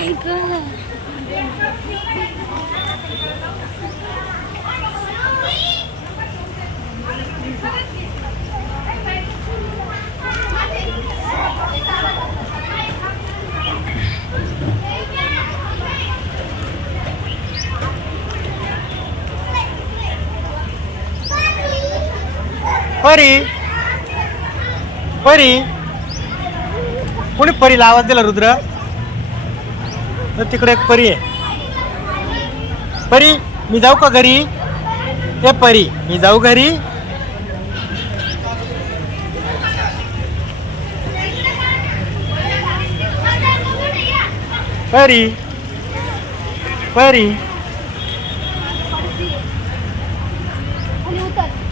माय God. परी परी कोणी परीला आवाज दिला रुद्र? तर तिकडे एक परी आहे. परी मी जाऊ का घरी? ए परी मी जाऊ घरी? परी परी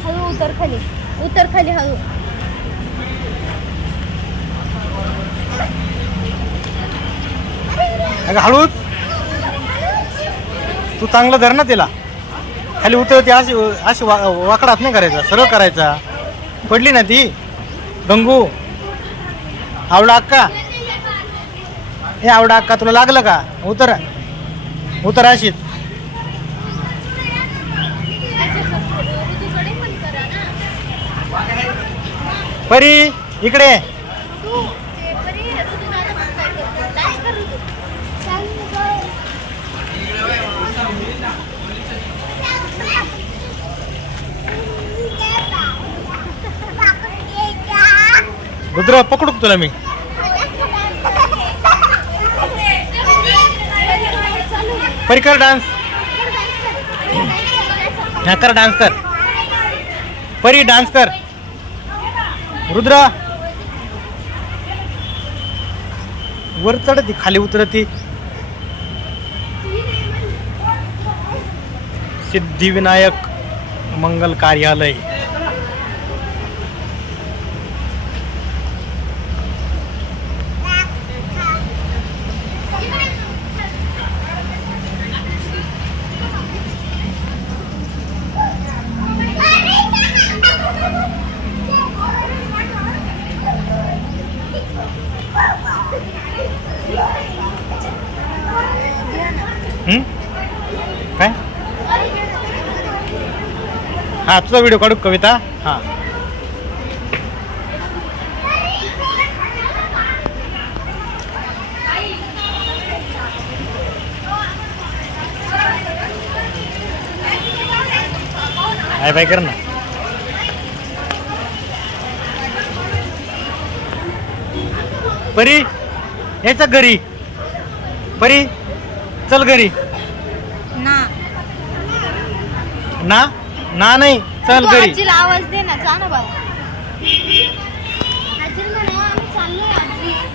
हळू उतर खाली. उतर खाली हळू. अगं हळूच. तू चांगलं धर ना तिला. खाली उतरते अशी अशी वाकडात नाही करायचा, सरळ करायचा. पडली ना ती. गंगू आवडा अक्का, हे आवडा अक्का तुला लागलं का? उतर उतर अशीच. परी इकडे. रुद्र पकडू का तुला मी? परी कर डान्स. हा कर डान्स कर. परी डान्स कर. रुद्र वर चढती खाली उतरती. सिद्धिविनायक मंगल कार्यालय. काय? हा तुझा व्हिडिओ काढू कविता. हा हाय बाय कर ना. परी यायचं घरी. परी चल घरी. ना ना ना नाही चल घरी. आजीला आवाज दे ना. जा ना बाबा. आजी म्हणा आम्ही चाललोय आजी.